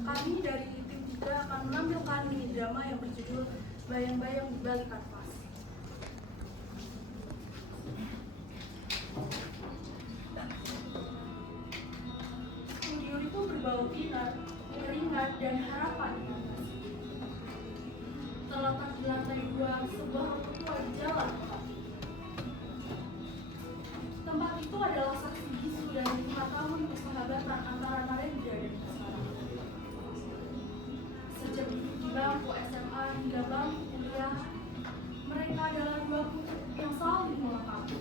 Kami dari tim 3 akan menampilkan mini drama yang berjudul Bayang-Bayang di Balik Kanvas. Studio itu berbau pinar, keringat, dan harapan. Terletak di lantai 2 sebuah ruko tua di jalan. Tempat itu adalah saksi bisu dan 5 tahun persahabatan antara Narendra dan Pusara. Sejak duduk di bangku SMA hingga bangku kuliah, mereka adalah dua kutub yang saling melengkapi.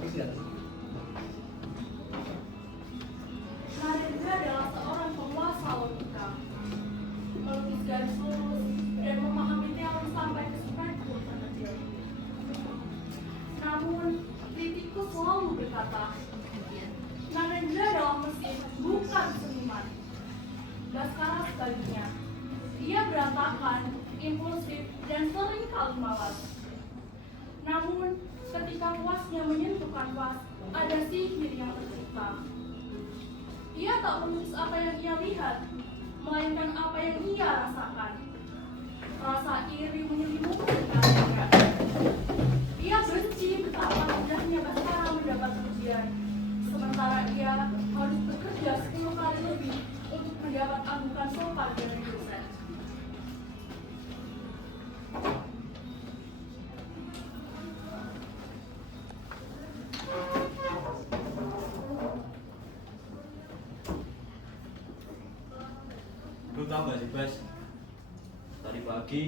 Narendra adalah seorang penguasa logika, melukis garis lurus dan memahami teori sampai ke spektur terkecil. Namun, kritikus selalu berkata, Narendra adalah mesin, bukan seniman. Baskara sebaliknya, dia berantakan, impulsif, dan sering kali malas. Namun, ketika puasnya menyentuh kanvas, ada sihir yang tercipta. Ia tak melukis apa yang ia lihat, melainkan apa yang ia rasakan. Rasa iri menyelimuti Narendra. Ia benci betapa mudahnya Baskara mendapat ujian, sementara ia harus bekerja 10 kali lebih untuk mendapat anggukan sopan dari dosen. Lu tau gak sih, Bas? Tadi pagi,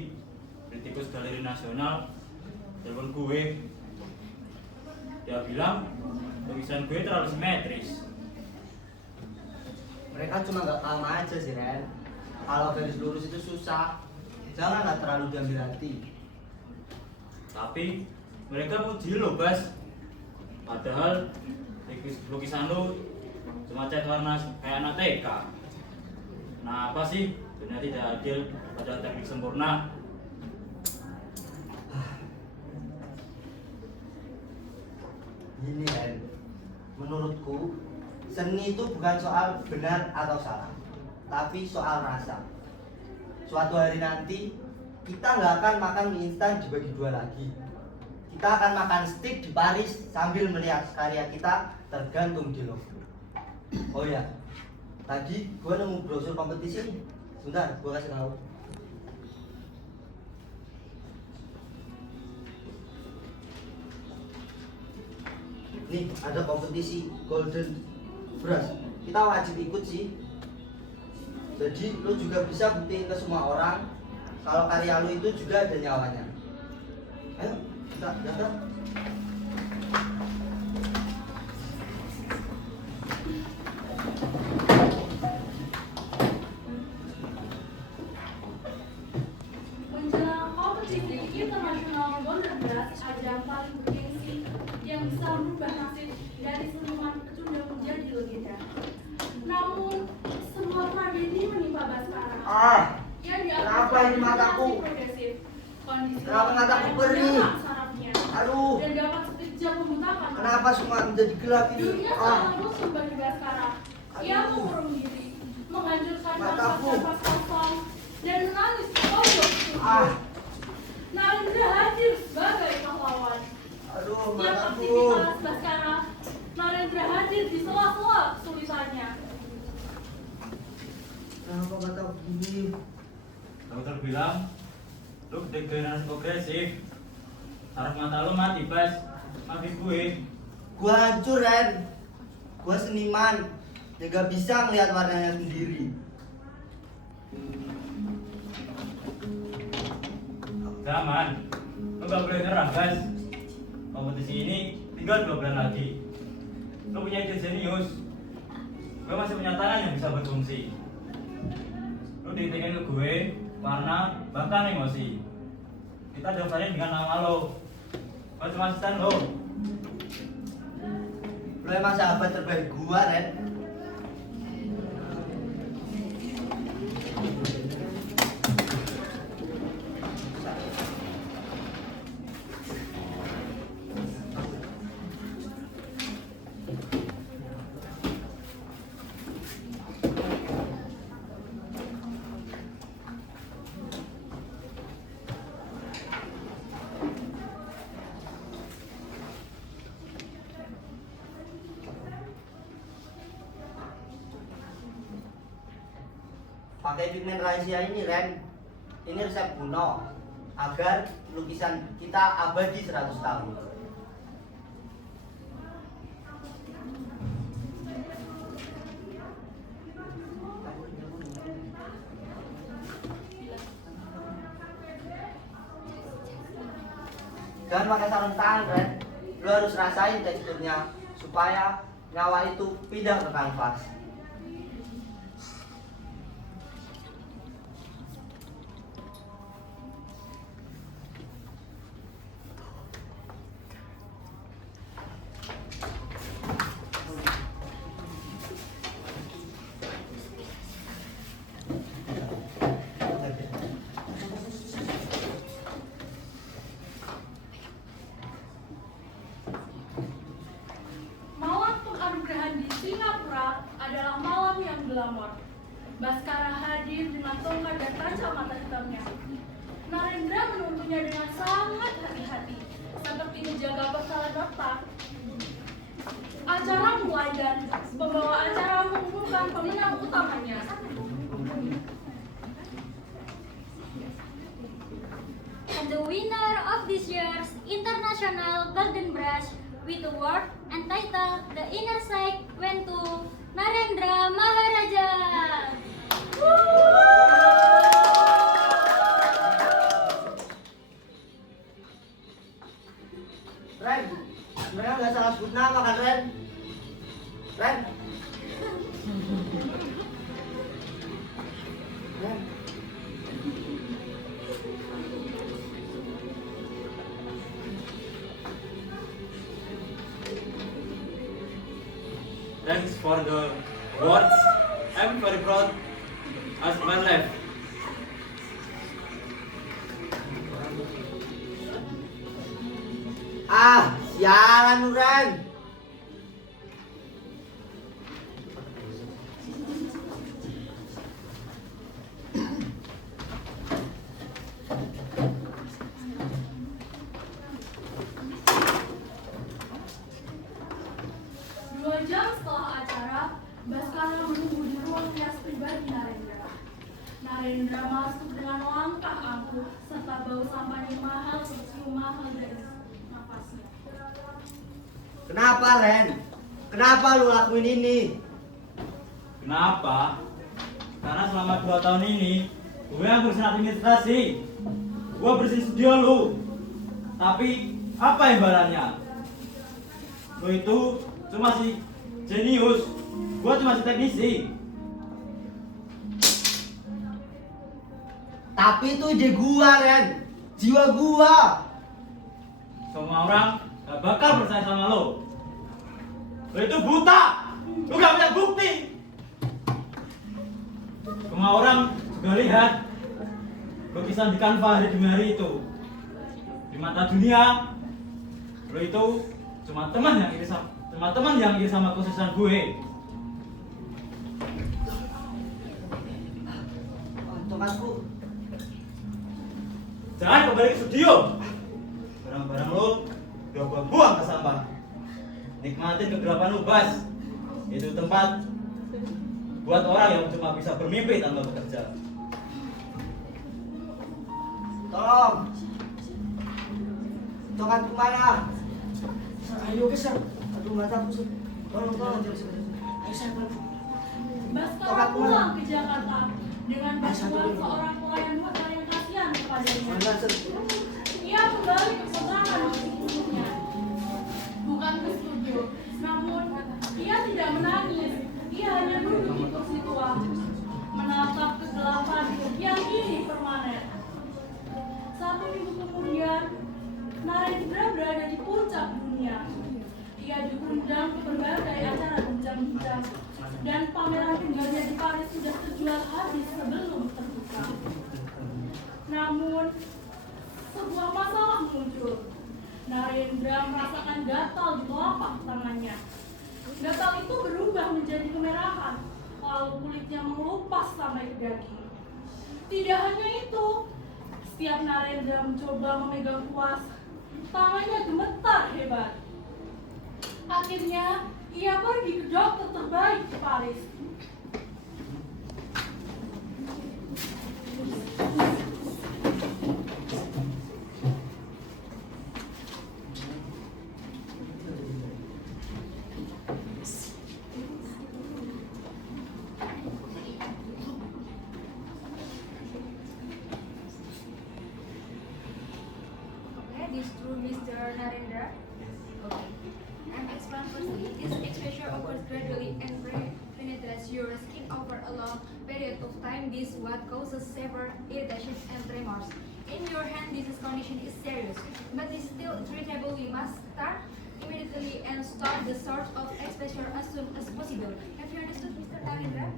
kritikus Galeri Nasional telepon gue. Dia bilang, lukisan gue terlalu simetris. Mereka cuma nggak paham aja sih, Ren. Kalau garis lurus itu susah, janganlah terlalu diambil hati. Tapi, mereka puji lo, Bas. Padahal, lukisan lu cuma cat warna kayak anak TK. Nah, apa sih? Dunia tidak adil pada teknik sempurna. Gini, Ren. Menurutku, seni itu bukan soal benar atau salah, tapi soal rasa. Suatu hari nanti, kita nggak akan makan mie instan dibagi 2 lagi. Kita akan makan steak di Paris sambil melihat karya kita tergantung di logo. Oh ya, tadi gue nemu brosur kompetisi nih. Sebentar, gue kasih tahu. Nih, ada kompetisi Golden Brush. Kita wajib ikut sih. Jadi lo juga bisa buktiin ke semua orang kalau karya lo itu juga ada nyawanya. Ayo, kita daftar. Menjelang kompetisi internasional Golden Brush, ajang paling bergengsi yang bisa merubah nasib dari seniman pecundang menjadi legenda. Namun, semua tragedi menimpa Baskara. Yang Kenapa ini mataku? progresif, kondisi Kenapa mataku perih? sarafnya, Aduh, dan dapat sekejap membutakan. kenapa semua menjadi gelap ini? Dunia sangat musuh bagi Baskara. Ia mengurung diri, menghancurkan Mataku. kanvas kosong, dan menangis di pojok studio. Ah. Narendra hadir sebagai pahlawan. Aduh, Tiap mataku. aktivitas Baskara, Narendra hadir di sela-sela kesulitannya. Kenapa mataku gini? Dokter bilang, lu degenerasi progresif. Saraf mata lu mati, Bas. Maafin gue. Gua hancur, Ren. Gua seniman yang gak bisa melihat warnanya sendiri. Zaman, lu gak boleh nyerah, Bas. Kompetisi ini tinggal 2 bulan lagi. Lu punya ide jenius. Gue masih punya tangan yang bisa berfungsi. Lu ditingin ke gue, warna, bahkan emosi. Kita daftarin dengan nama lo. Gue cuma asisten lo. Lo emang sahabat terbaik gua, Ren. Pakai pigmen rahasia ini, Ren. Ini resep kuno agar lukisan kita abadi 100 tahun. Jangan pakai sarung tangan, Ren. Lu harus rasain teksturnya supaya nyawa itu pindah ke kanvas. Malam penganugerahan di Singapura adalah malam yang glamor. Baskara hadir dengan tongkat dan kacamata hitamnya. Narendra menuntunnya dengan sangat hati-hati, seperti menjaga persalinan otak. Acara mulai dan pembawa acara mengumumkan pemenang utamanya. And the winner of this year's International Golden Brush with award and title The Inner Sight went to Narendra Maharaja. Ren, mereka nggak salah sebut nama kan, Ren? Ren? Ren? Thanks for the words. I'm very proud as my life. Ah, sialan lu, Ren. Dua jam setelah acara, Baskara menunggu di ruang hias pribadi Narendra. Narendra masuk dengan langkah angkuh serta bau sampahnya mahal tercium mahal dari nafasnya. Kenapa, Ren? Kenapa lu lakuin ini? Kenapa? Karena selama 2 tahun ini gue yang berusaha administrasi, gue bersihin studio lu. Tapi apa imbalannya? Lu itu cuma si jenius, gue cuma si teknisi. Tapi itu ide gua, Ren. Jiwa gua. Semua orang gak bakal percaya sama lo. Lo itu buta, lo gak punya bukti. Semua orang juga lihat lukisan di kanva hari demi hari itu. Di mata dunia, lo itu cuma teman yang iri sama kesuksesan gue. Tongkatku. Jangan kembali ke studio. Barang-barang lo udah gua buang ke sampah. Nikmatin kegelapan lu, Bas. Itu tempat buat orang yang cuma bisa bermimpi tanpa bekerja. Tolong. Tongkatku mana? Ayo geser. Aduh, mataku. Tolong. Ayo saya pelan. Baskara pulang ke Jakarta dengan bantuan seorang pelayan hotel yang kasihan kepadanya. Ia kembali ke kontrakan sebelumnya, bukan ke studio. Namun, ia tidak menangis. Ia hanya duduk di kursi tua, menatap kegelapan yang kini permanen. 1 minggu kemudian, Narendra berada di puncak dunia. Ia diundang ke berbagai acara bincang-bincang, dan pameran tunggalnya di Paris sudah terjual habis sebelum terbuka. Namun, sebuah masalah muncul. Narendra merasakan gatal di telapak tangannya. Gatal itu berubah menjadi kemerahan, lalu kulitnya mengelupas sampai ke daging. Tidak hanya itu, setiap Narendra mencoba memegang kuas, tangannya gemetar hebat. Akhirnya, ia pergi ke dokter terbaik di Paris. period of time, this what causes severe irritation and tremors. In your hand, this condition is serious, but is still treatable. We must start immediately and start the source of exposure as soon as possible. Have you understood, Mr. Narendra?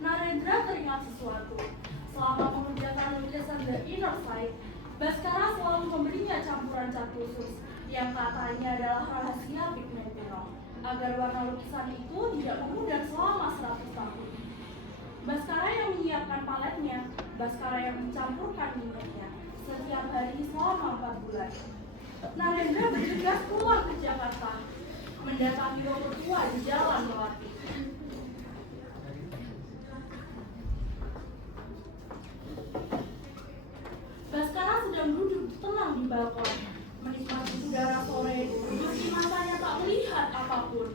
Narendra teringat sesuatu. Selama mengerjakan lukisan The Inner Sight, Baskara selalu memberinya campuran cat khusus yang katanya adalah rahasia pigmen kuno, agar warna lukisan itu tidak memudar selama 100 tahun. Baskara yang menyiapkan paletnya, Baskara yang mencampurkan minyaknya setiap hari selama 4 bulan. Narendra bergegas keluar ke Jakarta, mendatangi dokter tua di Jalan Melati. Baskara sedang duduk tenang di balkon, menikmati udara sore, meski matanya tak melihat apapun.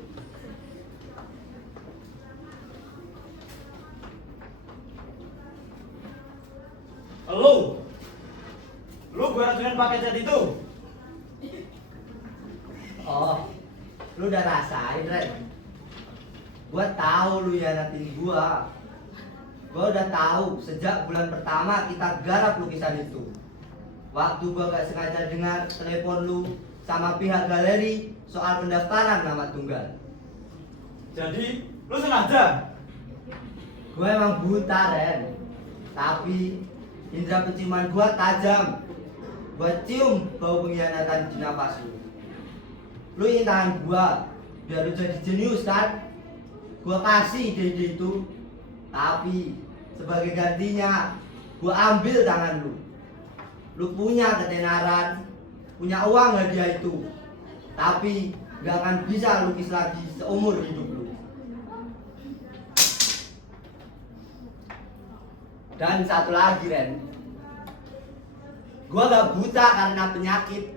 Lu gue racunin pakai cat itu. Oh, lu udah rasain, Ren? Gua tahu lu hianatin gua. Gua udah tahu sejak bulan pertama kita garap lukisan itu. Waktu gua gak sengaja dengar telepon lu sama pihak galeri soal pendaftaran nama tunggal. Jadi, lu sengaja? Gua emang buta, Ren. Tapi indera penciuman gua tajam. Gua cium bau pengkhianatan di nafas lu. Lu ingin tahan gua biar lu jadi jenius kan? Gua kasih ide itu. Tapi sebagai gantinya gua ambil tangan lu. Lu punya ketenaran, punya uang hadiah itu. Tapi gak akan bisa lukis lagi seumur hidup lu. Dan satu lagi, Ren. Gua gak buta karena penyakit.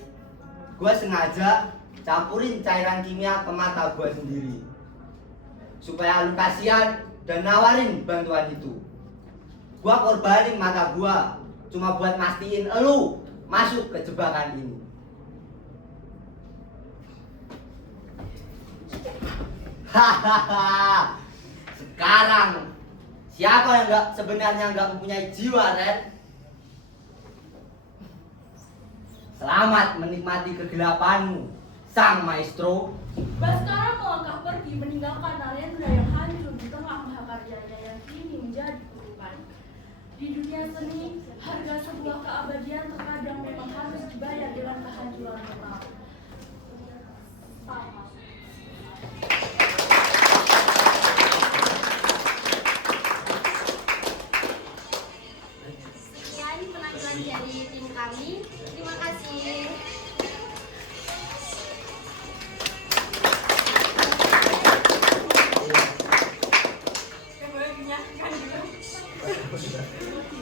Gua sengaja campurin cairan kimia ke mata gua sendiri. Supaya lu kasihan dan nawarin bantuan itu. Gua korbanin mata gua cuma buat mastiin elu masuk ke jebakan ini. Hahaha. Sekarang siapa yang sebenarnya nggak mempunyai jiwa, Ren? Selamat menikmati kegelapanmu, sang maestro. Baskara melangkah pergi meninggalkan Narendra yang hancur di tengah mahakaryanya yang kini menjadi kutukan. Di dunia seni, harga sebuah keabadian terkadang memang harus dibayar dengan kehancuran total. Sama. Sekian penampilan dari tim kami. Terima kasih.